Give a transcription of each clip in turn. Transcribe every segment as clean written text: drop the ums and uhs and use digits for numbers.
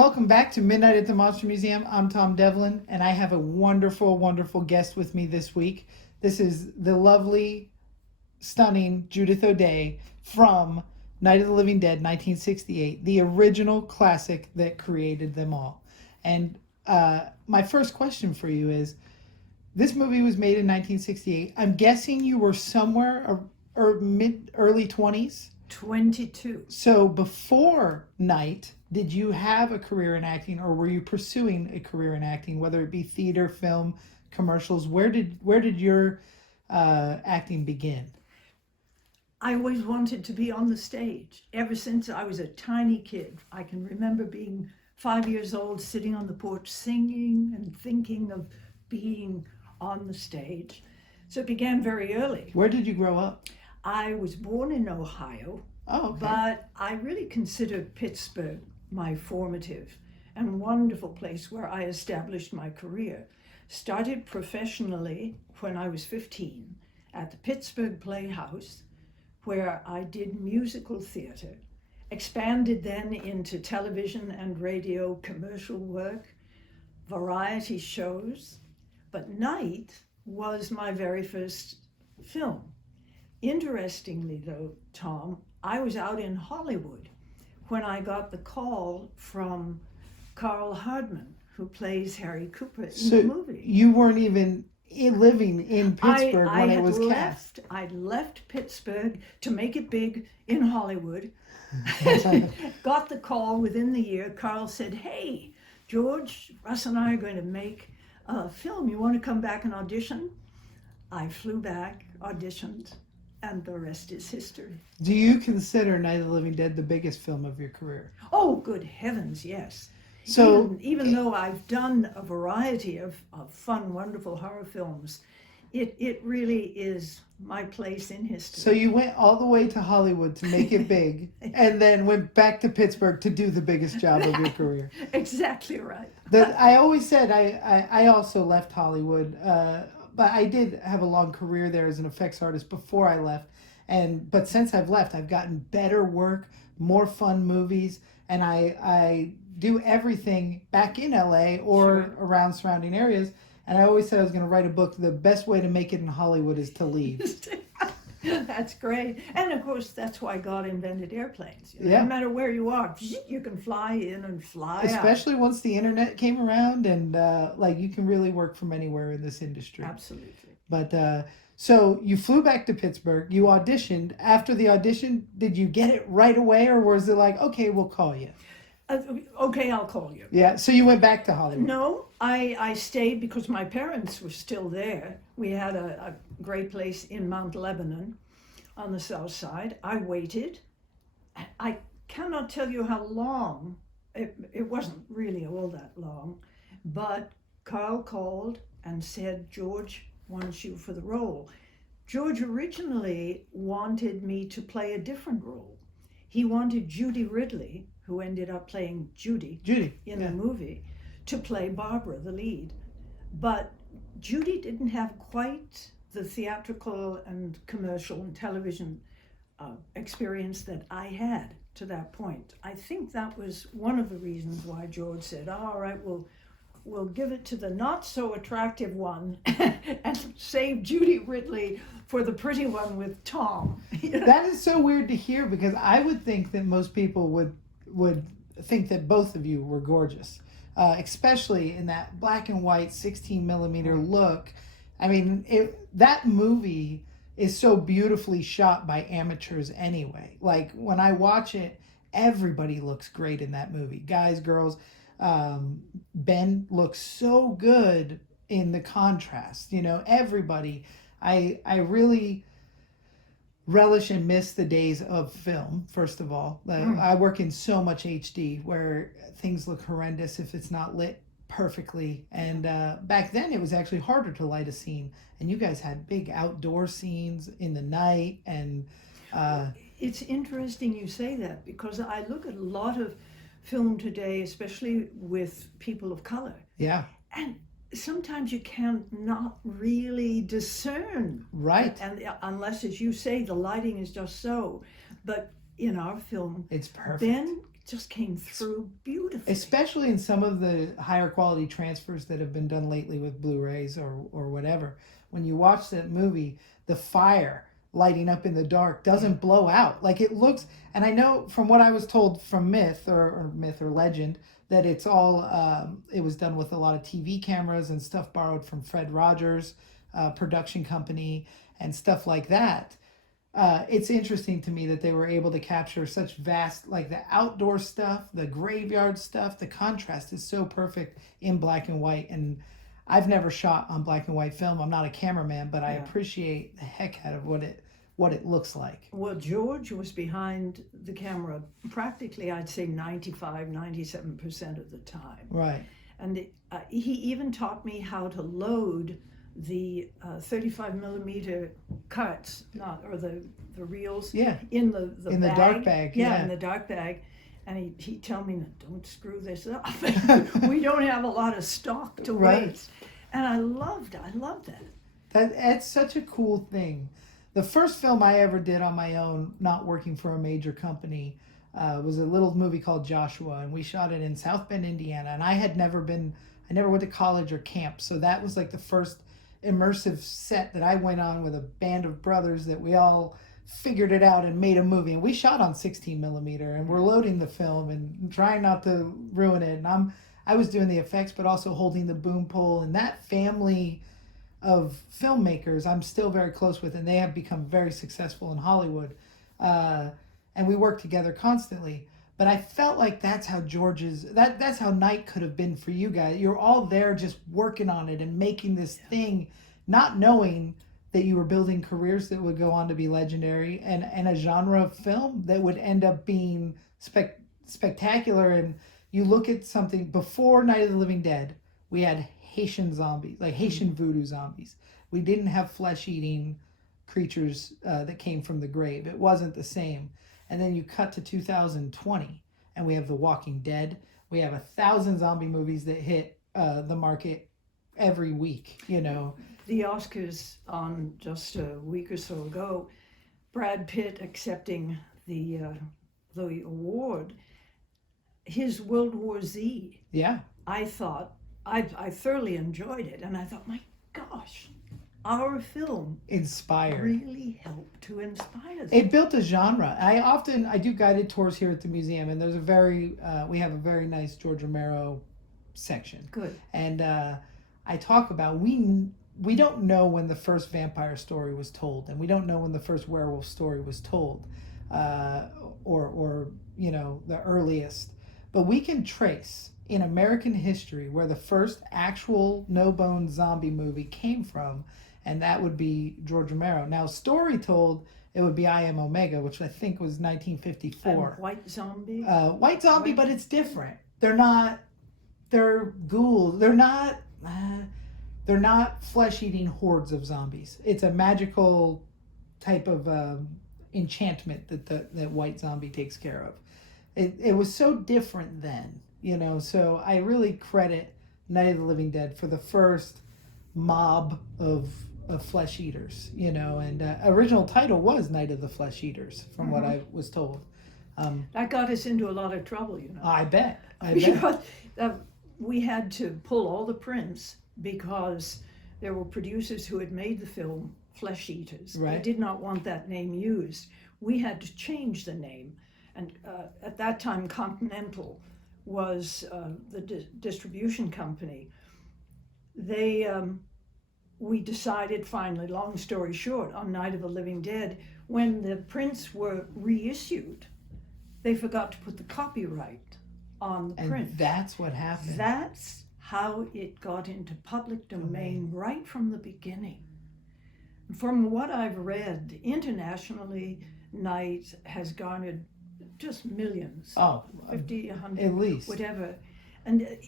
Welcome back to Midnight at the Monster Museum. I'm Tom Devlin, and I have a wonderful, wonderful guest with me this week. This is the lovely, stunning Judith O'Dea from Night of the Living Dead, 1968, the original classic that created them all. And my first question for you is, this movie was made in 1968. I'm guessing you were somewhere early 20s? 22. So before Night, did you have a career in acting, or were you pursuing a career in acting, whether it be theater, film, commercials? Where did your acting begin? I always wanted to be on the stage. Ever since I was a tiny kid, I can remember being 5 years old, sitting on the porch singing and thinking of being on the stage. So it began very early. Where did you grow up? I was born in Ohio, but I really consider Pittsburgh my formative and wonderful place where I established my career. Started professionally when I was 15 at the Pittsburgh Playhouse, where I did musical theater, expanded then into television and radio commercial work, variety shows, but Night was my very first film. Interestingly though, Tom, I was out in Hollywood when I got the call from Carl Hardman, who plays Harry Cooper in the movie. You weren't even living in Pittsburgh when it was cast. I'd left Pittsburgh to make it big in Hollywood. Got the call within the year. Carl said, "Hey, George, Russ and I are going to make a film. You want to come back and audition?" I flew back, auditioned, and the rest is history. Do you consider Night of the Living Dead the biggest film of your career? Oh, good heavens, yes. So even though I've done a variety of fun, wonderful horror films, it really is my place in history. So you went all the way to Hollywood to make it big, and then went back to Pittsburgh to do the biggest job of your career. Exactly right. I always said I also left Hollywood, but I did have a long career there as an effects artist before I left. But since I've left, I've gotten better work, more fun movies, and I do everything back in LA or around surrounding areas. And I always said I was going to write a book. The best way to make it in Hollywood is to leave. That's great. And of course, that's why God invented airplanes. Yeah. No matter where you are, you can fly in and fly out. Especially once the internet came around, and you can really work from anywhere in this industry. Absolutely. But so you flew back to Pittsburgh, you auditioned. After the audition, did you get it right away, or was it like, okay, we'll call you? Okay, I'll call you. Yeah, so you went back to Hollywood. No, I stayed because my parents were still there. We had a great place in Mount Lebanon on the south side. I waited. I cannot tell you how long. It wasn't really all that long, but Carl called and said, "George wants you for the role." George originally wanted me to play a different role. He wanted Judy Ridley, who ended up playing Judy in the movie, to play Barbara, the lead. But Judy didn't have quite the theatrical and commercial and television experience that I had to that point. I think that was one of the reasons why George said, "All right, we'll give it to the not so attractive one and save Judy Ridley for the pretty one with Tom." That is so weird to hear, because I would think that most people would think that both of you were gorgeous, especially in that black and white 16 millimeter look. I mean, that movie is so beautifully shot by amateurs anyway. Like, when I watch it, everybody looks great in that movie. Guys, girls. Ben looks so good in the contrast. Everybody. I really relish and miss the days of film, first of all. I work in so much HD where things look horrendous if it's not lit perfectly. And back then it was actually harder to light a scene. And you guys had big outdoor scenes in the night. And it's interesting you say that, because I look at a lot of film today, especially with people of color. Yeah. And sometimes you can't not really discern. Right. And unless, as you say, the lighting is just so. But in our film, it's perfect. Ben just came through beautifully. Especially in some of the higher quality transfers that have been done lately with Blu-rays or whatever. When you watch that movie, the fire lighting up in the dark doesn't blow out. Like it looks, and I know from what I was told from myth or legend, that it's all, it was done with a lot of TV cameras and stuff borrowed from Fred Rogers' production company and stuff like that. It's interesting to me that they were able to capture such vast, like the outdoor stuff, the graveyard stuff. The contrast is so perfect in black and white. And I've never shot on black and white film. I'm not a cameraman, but I appreciate the heck out of what it looks like. Well, George was behind the camera practically, I'd say 97% of the time. Right. And he even taught me how to load the 35 millimeter cuts, or the reels, in the in bag. The dark bag. In the dark bag. And he'd tell me, don't screw this up. We don't have a lot of stock to waste. And I loved that. That's such a cool thing. The first film I ever did on my own, not working for a major company, was a little movie called Joshua, and we shot it in South Bend, Indiana. And I never went to college or camp, so that was like the first immersive set that I went on with a band of brothers that we all figured it out and made a movie. And we shot on 16 millimeter, and we're loading the film and trying not to ruin it. And I was doing the effects, but also holding the boom pole. And that family of filmmakers I'm still very close with, and they have become very successful in Hollywood. And we work together constantly. But I felt like that's how that's how Night could have been for you guys. You're all there just working on it and making this thing, not knowing that you were building careers that would go on to be legendary, and a genre of film that would end up being spectacular. And you look at something before Night of the Living Dead, we had Haitian zombies, like Haitian voodoo zombies. We didn't have flesh-eating creatures that came from the grave. It wasn't the same. And then you cut to 2020, and we have The Walking Dead. We have 1,000 zombie movies that hit the market every week, you know. The Oscars on just a week or so ago, Brad Pitt accepting the award, his World War Z. Yeah. I thought, I thoroughly enjoyed it, and I thought, my gosh, our film inspired, really helped to inspire them. It built a genre. I do guided tours here at the museum, and there's we have a very nice George Romero section. Good. And I talk about, we don't know when the first vampire story was told, and we don't know when the first werewolf story was told, or you know, the earliest, but we can trace in American history where the first actual no-bone zombie movie came from, and that would be George Romero. Now, story told, it would be I Am Omega, which I think was 1954. And White Zombie? White Zombie, but it's different. They're ghouls. They're not flesh-eating hordes of zombies. It's a magical type of enchantment that White Zombie takes care of. It was so different then, you know, so I really credit Night of the Living Dead for the first mob of flesh eaters, you know, and original title was Night of the Flesh Eaters, from what I was told. That got us into a lot of trouble, you know. I bet. Because we had to pull all the prints because there were producers who had made the film Flesh Eaters. Right. They did not want that name used. We had to change the name. And at that time, Continental was the distribution company. We decided finally, long story short, on Night of the Living Dead, when the prints were reissued, they forgot to put the copyright on the print. And that's what happened. That's how it got into public domain right from the beginning. From what I've read, internationally, Night has garnered just millions. 50, 100, at least. Whatever. And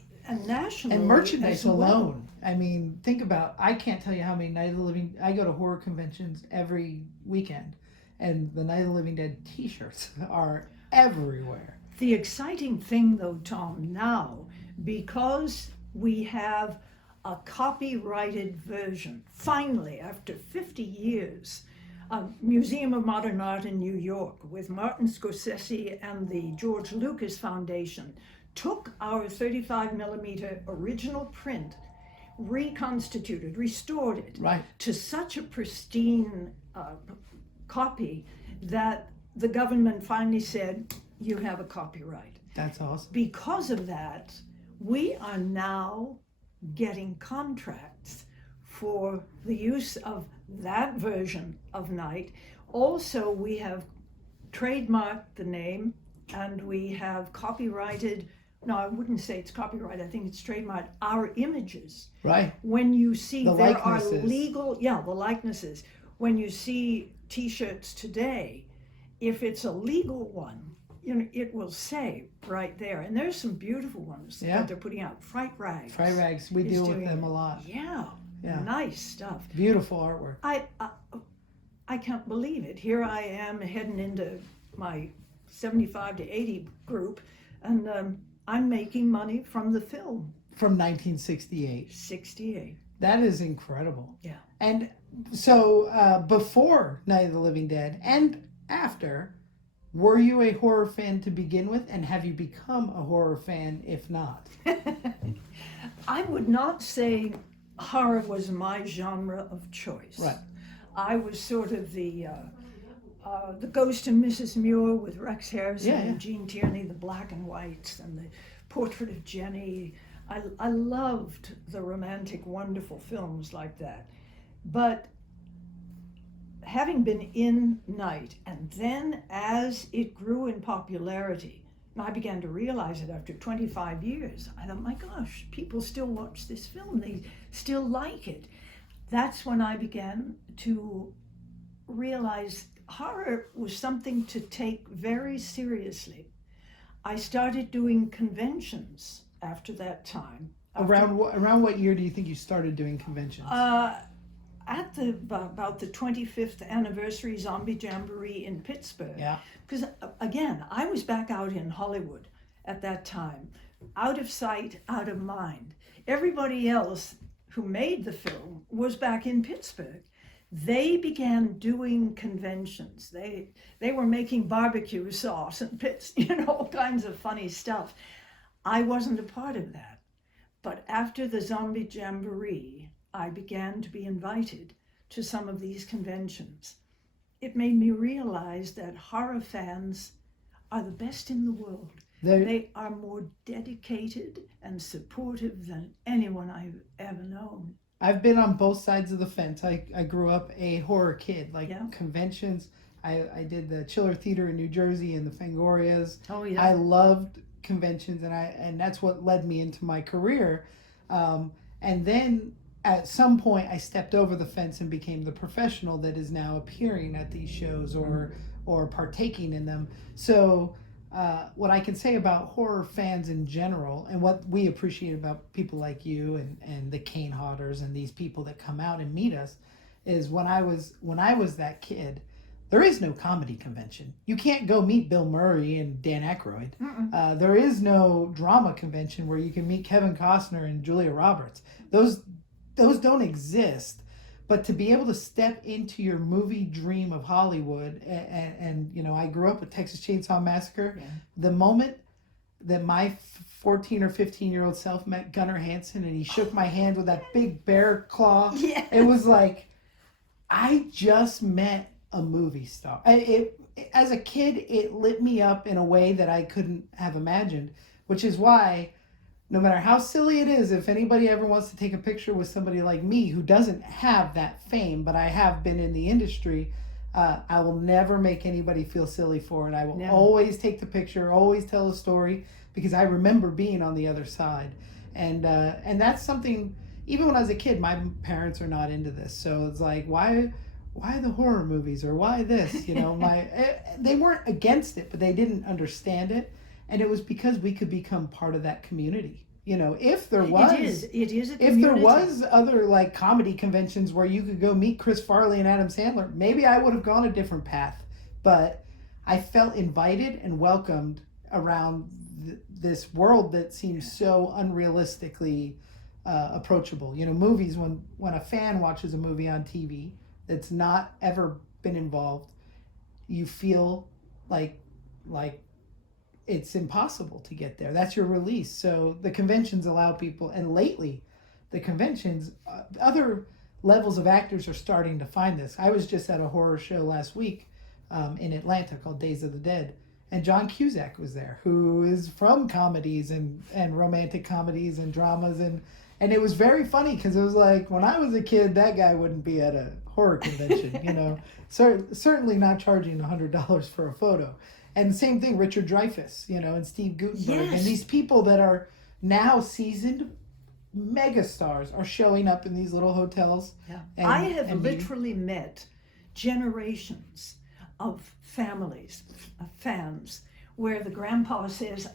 nationally, and merchandise as well. alone. I mean, think about, I can't tell you how many Night of the Living, I go to horror conventions every weekend, and the Night of the Living Dead t-shirts are everywhere. The exciting thing though, Tom, now, because we have a copyrighted version, finally, after 50 years, Museum of Modern Art in New York with Martin Scorsese and the George Lucas Foundation took our 35 millimeter original print, reconstituted, restored it Right. to such a pristine copy that the government finally said, you have a copyright. That's awesome. Because of that, we are now getting contracts for the use of that version of Night. Also, we have trademarked the name and we have copyrighted, no, I wouldn't say it's copyright, I think it's trademarked, our images. Right. When you see The there likenesses. are legal, the likenesses. When you see t-shirts today, if it's a legal one, it will say right there. And there's some beautiful ones that they're putting out. Fright Rags. Fright Rags, we deal with them a lot. Yeah. Nice stuff. Beautiful artwork. I can't believe it. Here I am heading into my 75 to 80 group, and I'm making money from the film. From 1968. 68. That is incredible. Yeah. And so before Night of the Living Dead and after, were you a horror fan to begin with, and have you become a horror fan if not? I would not say horror was my genre of choice. Right. I was sort of the Ghost and Mrs. Muir with Rex Harrison and Gene Tierney, the black and whites, and the Portrait of Jenny. I loved the romantic, wonderful films like that. But having been in Night, and then as it grew in popularity, and I began to realize it after 25 years, I thought, my gosh, people still watch this film, they still like it. That's when I began to realize horror was something to take very seriously. I started doing conventions after that time. Around what year do you think you started doing conventions? At about the 25th anniversary Zombie Jamboree in Pittsburgh. Yeah. Because again, I was back out in Hollywood at that time, out of sight, out of mind. Everybody else who made the film was back in Pittsburgh. They began doing conventions. They were making barbecue sauce and all kinds of funny stuff. I wasn't a part of that. But after the Zombie Jamboree, I began to be invited to some of these conventions. It made me realize that horror fans are the best in the world. They are more dedicated and supportive than anyone I've ever known. I've been on both sides of the fence. I grew up a horror kid, conventions. I did the Chiller Theater in New Jersey and the Fangorias. Oh yeah. I loved conventions, and that's what led me into my career. And then at some point I stepped over the fence and became the professional that is now appearing at these shows or partaking in them. So what I can say about horror fans in general, and what we appreciate about people like you and the Kane Hodders and these people that come out and meet us, is when I was that kid, there is no comedy convention. You can't go meet Bill Murray and Dan Aykroyd. There is no drama convention where you can meet Kevin Costner and Julia Roberts. Those don't exist. But to be able to step into your movie dream of Hollywood, and I grew up with Texas Chainsaw Massacre. Yeah. The moment that my 14 or 15-year-old self met Gunnar Hansen and he shook my hand with that big bear claw, it was like, I just met a movie star. As a kid, it lit me up in a way that I couldn't have imagined, which is why, no matter how silly it is, if anybody ever wants to take a picture with somebody like me who doesn't have that fame, but I have been in the industry, I will never make anybody feel silly for it. I will always take the picture, always tell a story, because I remember being on the other side. And that's something, even when I was a kid, my parents are not into this. So it's like, why the horror movies, or why this? They weren't against it, but they didn't understand it. And it was because we could become part of that community. If there was, it is a community. If there was other comedy conventions where you could go meet Chris Farley and Adam Sandler, maybe I would have gone a different path. But I felt invited and welcomed around this world that seems so unrealistically approachable. Movies, when a fan watches a movie on TV that's not ever been involved, you feel like it's impossible to get there. That's your release. So the conventions allow people, and lately, the conventions, other levels of actors are starting to find this. I was just at a horror show last week in Atlanta called Days of the Dead, and John Cusack was there, who is from comedies and romantic comedies and dramas, and it was very funny because it was like, when I was a kid, that guy wouldn't be at a horror convention, you know. So certainly not charging $100 for a photo. And same thing, Richard Dreyfuss, you know, and Steve Guttenberg, Yes. and these people that are now seasoned megastars are showing up in these little hotels. Yeah. And, I have and literally met generations of families, fans, where the grandpa says,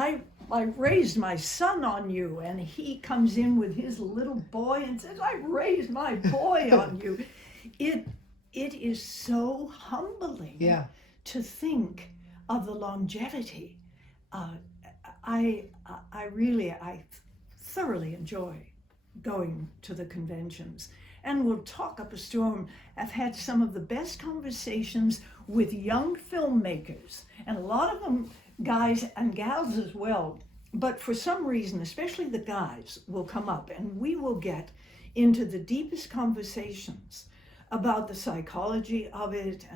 I raised my son on you, and he comes in with his little boy and says, I raised my boy on you. It is so humbling. Yeah. To think of the longevity. I thoroughly enjoy going to the conventions, and we'll talk up a storm. I've had some of the best conversations with young filmmakers, and a lot of them guys and gals as well, but for some reason, especially the guys will come up and we will get into the deepest conversations about the psychology of it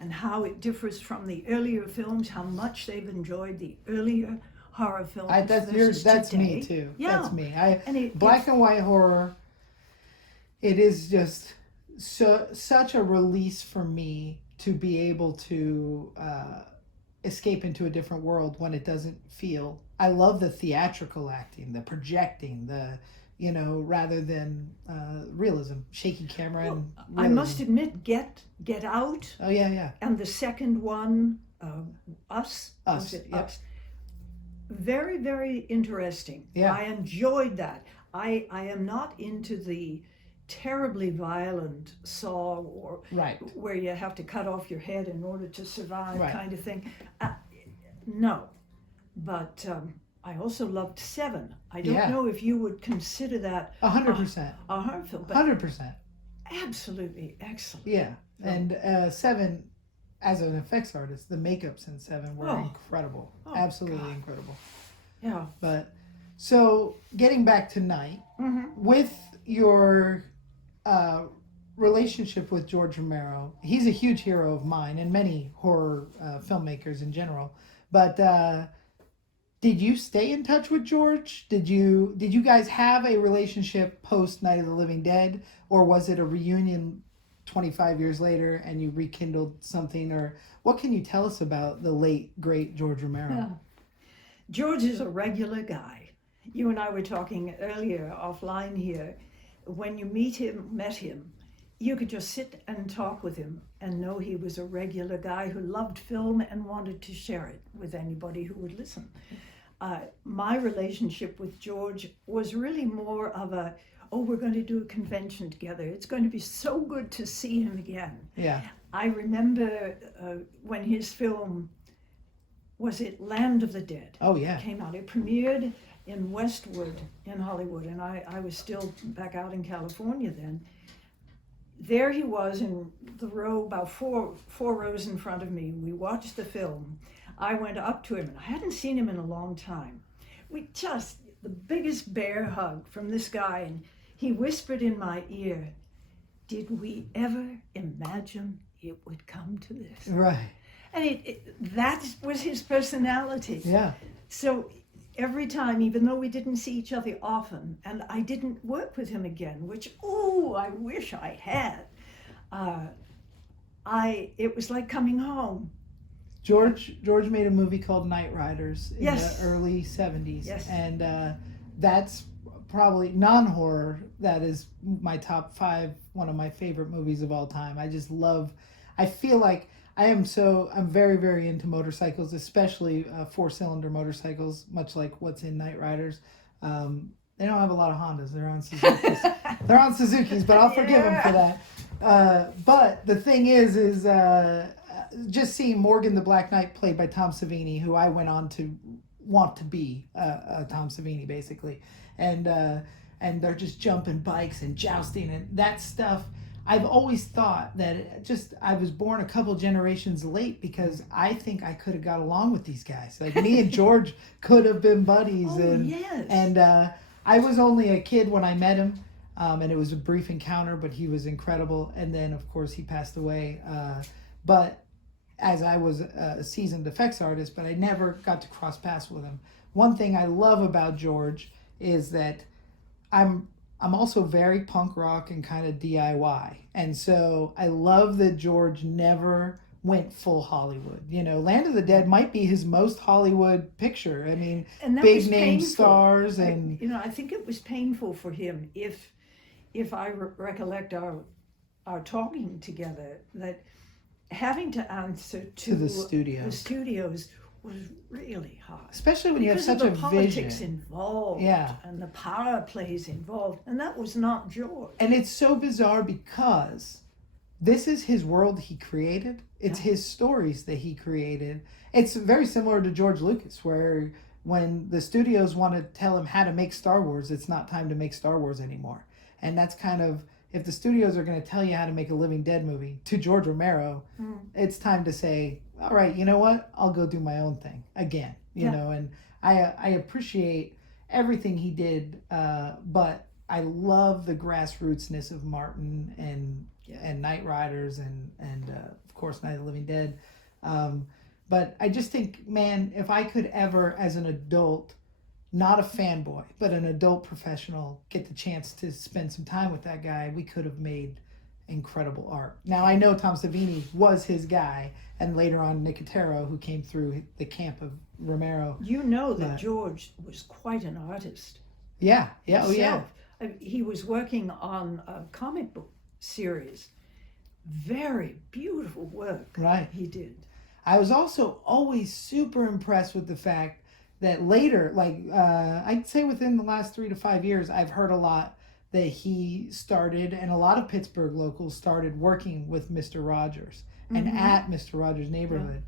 and how it differs from the earlier films, how much they've enjoyed the earlier horror films. That's today. me too. Yeah. That's me. Black and white horror, it is just such a release for me to be able to escape into a different world when it doesn't feel. I love the theatrical acting, the projecting, you know, rather than realism, shaky camera. Well, and realism. I must admit, Get Out. Oh yeah. And the second one, Us. Us. Was it Yep. Us? Very, very interesting. Yeah. I enjoyed that. I am not into the terribly violent Saw or Right. where you have to cut off your head in order to survive Right. kind of thing. No, but I also loved Seven. I don't know if you would consider that 100%. a horror film, but 100%. absolutely excellent. Yeah. And Seven, as an effects artist, the makeups in Seven were incredible. Oh, Absolutely God. incredible. Yeah. But so getting back to Night, Mm-hmm. with your relationship with George Romero, he's a huge hero of mine and many horror filmmakers in general. But did you stay in touch with George? Did you guys have a relationship post Night of the Living Dead, or was it a reunion 25 years later and you rekindled something? Or what can you tell us about the late great George Romero? Yeah. George is a regular guy. You and I were talking earlier offline here. When you met him, you could just sit and talk with him and know he was a regular guy who loved film and wanted to share it with anybody who would listen. My relationship with George was really more of we're going to do a convention together. It's going to be so good to see him again. Yeah. I remember when his film, was it Land of the Dead? Oh yeah. Came out. It premiered in Westwood in Hollywood, and I was still back out in California then. There he was in the row, about four rows in front of me. We watched the film. I went up to him, and I hadn't seen him in a long time. The biggest bear hug from this guy, and he whispered in my ear, "Did we ever imagine it would come to this?" Right. And that was his personality. Yeah. So every time, even though we didn't see each other often, and I didn't work with him again, which, I wish I had, it was like coming home. George made a movie called Night Riders in Yes. the early 70s. Yes. And that's probably non-horror. That is my top 5, one of my favorite movies of all time. I feel like I'm very, very into motorcycles, especially 4-cylinder motorcycles, much like what's in Night Riders. They don't have a lot of Hondas. They're on Suzuki's. They're on Suzuki's, but I'll forgive them for that. But the thing is just seeing Morgan the Black Knight played by Tom Savini, who I went on to want to be Tom Savini, basically. And they're just jumping bikes and jousting and that stuff. I've always thought that I was born a couple generations late because I think I could have got along with these guys. Like me and George could have been buddies. Oh, yes. And I was only a kid when I met him, and it was a brief encounter, but he was incredible. And then, of course, he passed away. But as I was a seasoned effects artist, but I never got to cross paths with him. One thing I love about George is that I'm also very punk rock and kind of DIY. And so I love that George never went full Hollywood. You know, Land of the Dead might be his most Hollywood picture. I mean, And that big was name painful. stars and I think it was painful for him if I recollect our talking together, that having to answer to the studio. the studios was really hard. especially when you have Because such of a the politics vision. involved, Yeah. and the power plays involved, and that was not George. And it's so bizarre because this is his world he created. It's his stories that he created. It's very similar to George Lucas, where when the studios want to tell him how to make Star Wars, it's not time to make Star Wars anymore. And that's kind of, if the studios are going to tell you how to make a Living Dead movie, to George Romero, it's time to say, all right, you know what? I'll go do my own thing again, you know, and I appreciate everything he did, but I love the grassrootsness of Martin and Night Riders and of course Night of the Living Dead. But I just think, man, if I could ever, as an adult, not a fanboy, but an adult professional, get the chance to spend some time with that guy, we could have made incredible art. Now, I know Tom Savini was his guy, and later on Nicotero, who came through the camp of Romero. You know that But- George was quite an artist. Yeah, yeah, oh yeah. himself. He was working on a comic book series. Very beautiful work Right. he did. I was also always super impressed with the fact that later, like I'd say within the last 3 to 5 years, I've heard a lot that he started, and a lot of Pittsburgh locals started working with Mr. Rogers and at Mr. Rogers' neighborhood.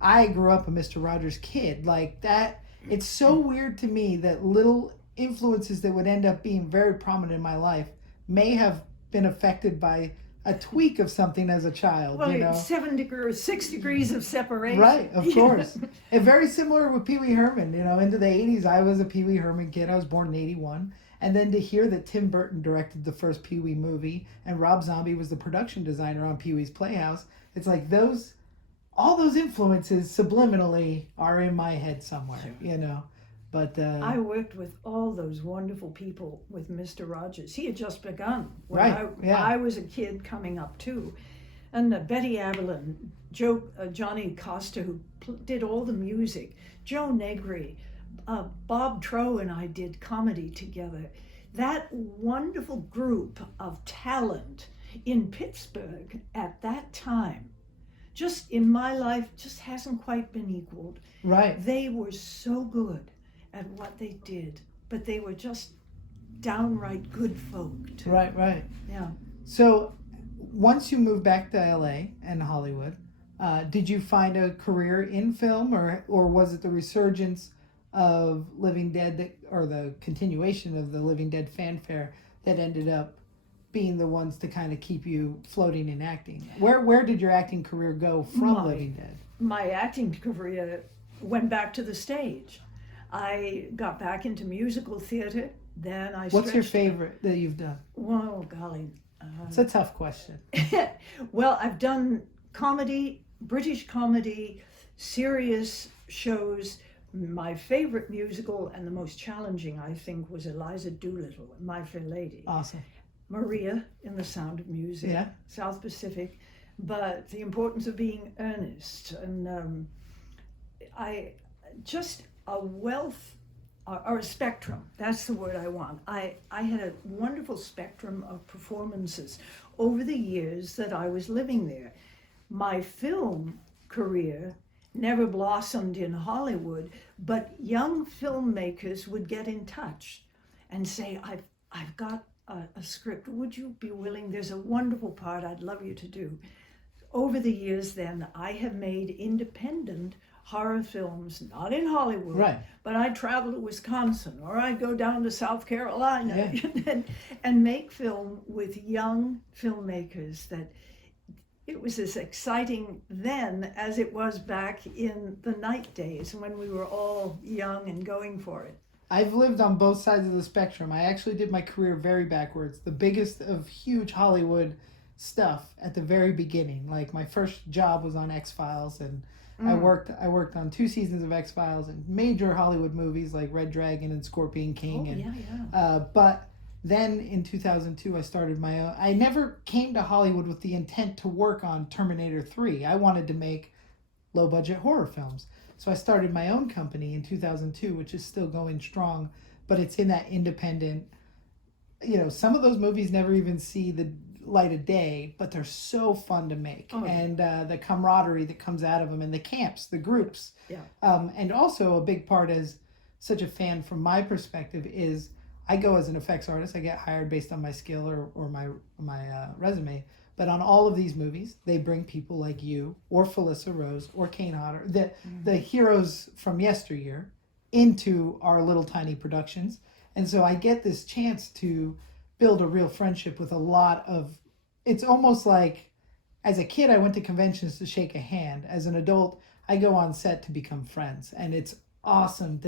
I grew up a Mr. Rogers kid. Like that, it's so weird to me that little influences that would end up being very prominent in my life may have been affected by a tweak of something as a child, Well, you know? 6 degrees of separation. Right, of course. And very similar with Pee Wee Herman. You know, into the 80s, I was a Pee Wee Herman kid. I was born in 81. And then to hear that Tim Burton directed the first Pee Wee movie and Rob Zombie was the production designer on Pee Wee's Playhouse, it's like all those influences subliminally are in my head somewhere, you know? But I worked with all those wonderful people with Mr. Rogers. He had just begun when Right, yeah. I was a kid coming up too. And Betty Aberlin, Johnny Costa, who did all the music, Joe Negri, Bob Trow and I did comedy together. That wonderful group of talent in Pittsburgh at that time, just in my life, just hasn't quite been equaled. right. They were so good at what they did, but they were just downright good folk too. Right. Yeah. So once you moved back to LA and Hollywood, did you find a career in film, or was it the resurgence of Living Dead or the continuation of the Living Dead fanfare that ended up being the ones to kind of keep you floating in acting? Where did your acting career go from Living Dead? My acting career went back to the stage. I got back into musical theater. Then I What's your stretched- favorite that you've done? Well, golly. It's a tough question. Well, I've done comedy, British comedy, serious shows. My favorite musical and the most challenging, I think, was Eliza Doolittle, My Fair Lady. Awesome. Maria in The Sound of Music, Yeah. South Pacific, but the importance of being earnest, and I just a wealth or a spectrum. That's the word I want. I had a wonderful spectrum of performances over the years that I was living there. My film career never blossomed in Hollywood, but young filmmakers would get in touch and say, I've got a script. Would you be willing? There's a wonderful part I'd love you to do. over the years then, I have made independent horror films, not in Hollywood, Right. but I travel to Wisconsin or I go down to South Carolina Yeah. and make film with young filmmakers. That it was as exciting then as it was back in the night days when we were all young and going for it. I've lived on both sides of the spectrum. I actually did my career very backwards. The biggest of huge Hollywood stuff at the very beginning. Like my first job was on X-Files, and I worked on 2 seasons of X-Files and major Hollywood movies like Red Dragon and Scorpion King. Oh, and yeah. But then in 2002 I started my own. I never came to Hollywood with the intent to work on Terminator 3. I wanted to make low budget horror films. So I started my own company in 2002, which is still going strong, but it's in that independent, some of those movies never even see the light of day, but they're so fun to make. Oh, yeah. And the camaraderie that comes out of them, and the camps, the groups. Yeah. And also a big part, as such a fan from my perspective, is I go as an effects artist. I get hired based on my skill or my resume. But on all of these movies, they bring people like you or Felissa Rose or Kane Hodder, the heroes from yesteryear, into our little tiny productions. And so I get this chance to build a real friendship with a lot of, it's almost like, as a kid, I went to conventions to shake a hand. As an adult, I go on set to become friends. And it's awesome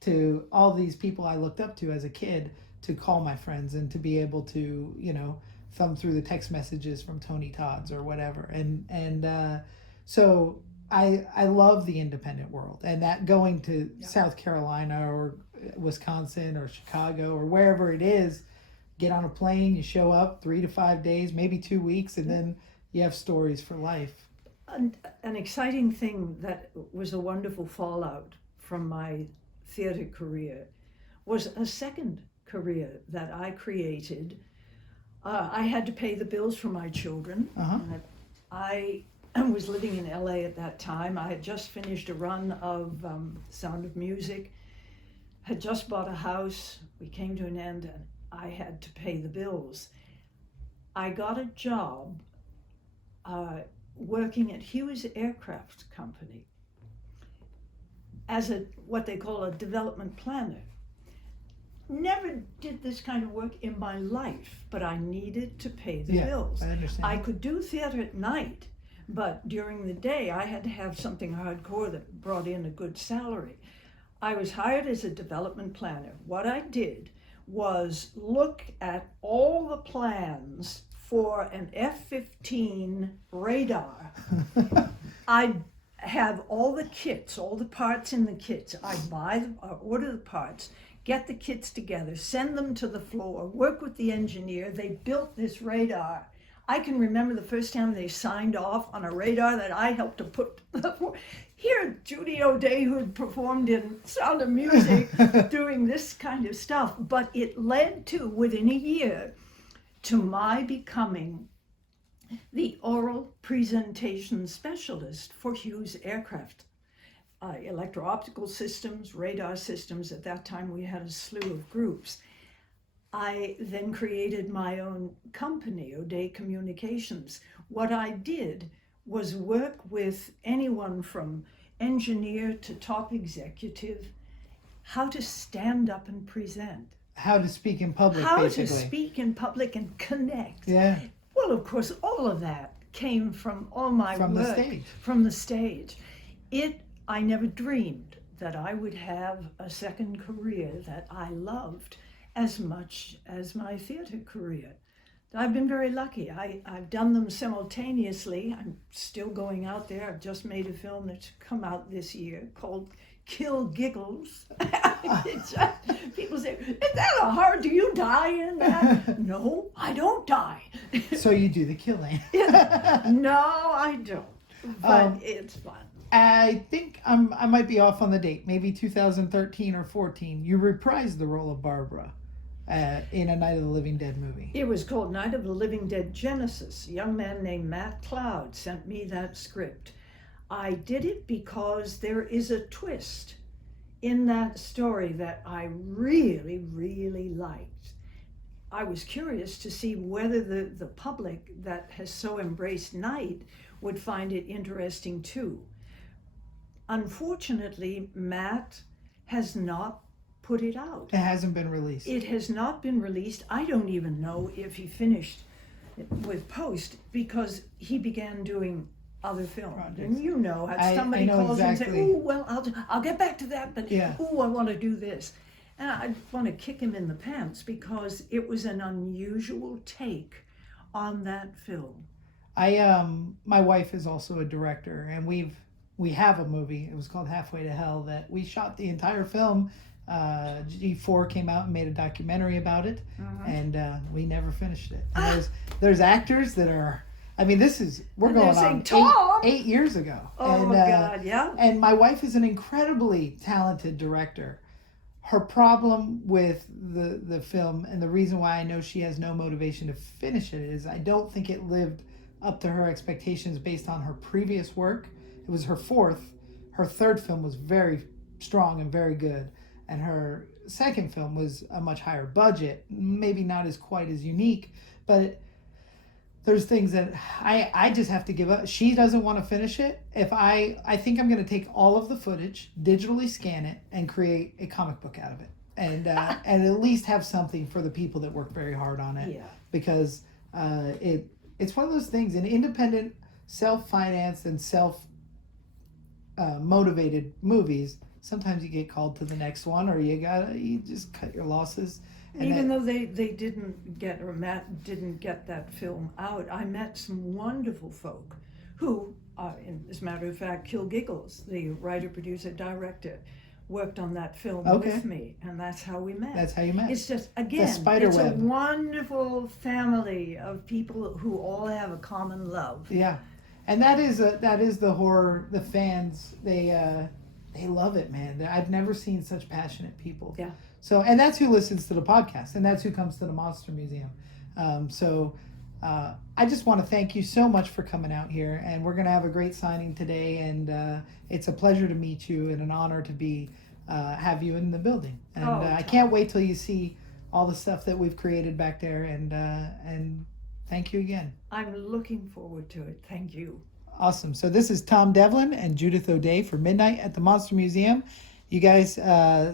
to all these people I looked up to as a kid to call my friends and to be able to, thumb through the text messages from Tony Todd's or whatever. So I love the independent world, and that going to South Carolina or Wisconsin or Chicago or wherever it is, get on a plane, you show up 3 to 5 days, maybe 2 weeks, and then you have stories for life. An exciting thing that was a wonderful fallout from my theater career was a second career that I created. I had to pay the bills for my children. I was living in LA at that time. I had just finished a run of Sound of Music, had just bought a house. We came to an end and I had to pay the bills. I got a job working at Hughes Aircraft Company as what they call a development planner. Never did this kind of work in my life, but I needed to pay the bills. I understand. I could do theater at night, but during the day I had to have something hardcore that brought in a good salary. I was hired as a development planner. What I did was look at all the plans for an F-15 radar. I'd have all the kits, all the parts in the kits. I'd order the parts, get the kits together, send them to the floor, work with the engineer. They built this radar. I can remember the first time they signed off on a radar that I helped to put here. Judith O'Dea, who had performed in Sound of Music, doing this kind of stuff. But it led to, within a year, to my becoming the oral presentation specialist for Hughes Aircraft. Electro-optical systems, radar systems. At that time, we had a slew of groups. I then created my own company, O'Dea Communications. What I did was work with anyone from engineer to top executive, how to stand up and present. How to speak in public, How basically. to speak in public and connect. Yeah. Well, of course, all of that came from all my From the work. stage. From the stage. I never dreamed that I would have a second career that I loved as much as my theater career. I've been very lucky. I've done them simultaneously. I'm still going out there. I've just made a film that's come out this year called Kill Giggles. People say, is that a horror? Do you die in that? No, I don't die. So you do the killing. No, I don't. But it's fun. I think I might be off on the date. Maybe 2013 or 14. You reprised the role of Barbara in a Night of the Living Dead movie. It was called Night of the Living Dead Genesis. A young man named Matt Cloud sent me that script. I did it because there is a twist in that story that I really, really liked. I was curious to see whether the public that has so embraced night would find it interesting too. Unfortunately, Matt has not put it out. It hasn't been released. It has not been released. I don't even know if he finished with post, because he began doing other films. Projects. And you know, I somebody know calls exactly. you and say, "Oh, well, I'll get back to that, but Yeah. oh, I want to do this." And I want to kick him in the pants, because it was an unusual take on that film. My wife is also a director, and we have a movie. It was called Halfway to Hell that we shot the entire film. G4 came out and made a documentary about it, and we never finished it. And there's actors that are, I mean, we're And going they're on saying, "Tom!" 8 years ago. Oh and, my God, yeah. And my wife is an incredibly talented director. Her problem with the film, and the reason why I know she has no motivation to finish it, is I don't think it lived up to her expectations based on her previous work. It was her fourth. Her third film was very strong and very good. And her second film was a much higher budget, maybe not as quite as unique, but there's things that I just have to give up. She doesn't want to finish it. If I think I'm going to take all of the footage, digitally scan it, and create a comic book out of it, and at least have something for the people that work very hard on it. Yeah. Because it's one of those things. In independent, self-financed, and motivated movies, sometimes you get called to the next one, or you just cut your losses. And even though they didn't get, or Matt didn't get that film out, I met some wonderful folk who, as a matter of fact, Kill Giggles, the writer, producer, director, worked on that film with me, and that's how we met. That's how you met. It's just, again, spider it's web. a wonderful family of people who all have a common love. Yeah, and that is the horror. The fans, they love it, man. I've never seen such passionate people. Yeah. So, and that's who listens to the podcast, and that's who comes to the Monster Museum. I just want to thank you so much for coming out here, and we're going to have a great signing today, and it's a pleasure to meet you and an honor to have you in the building. And I can't wait till you see all the stuff that we've created back there, and thank you again. I'm looking forward to it. Thank you. Awesome. So this is Tom Devlin and Judith O'Dea for Midnight at the Monster Museum. You guys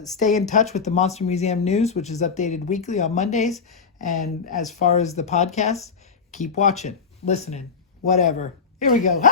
stay in touch with the Monster Museum news, which is updated weekly on Mondays. And as far as the podcast, keep watching, listening, whatever. Here we go.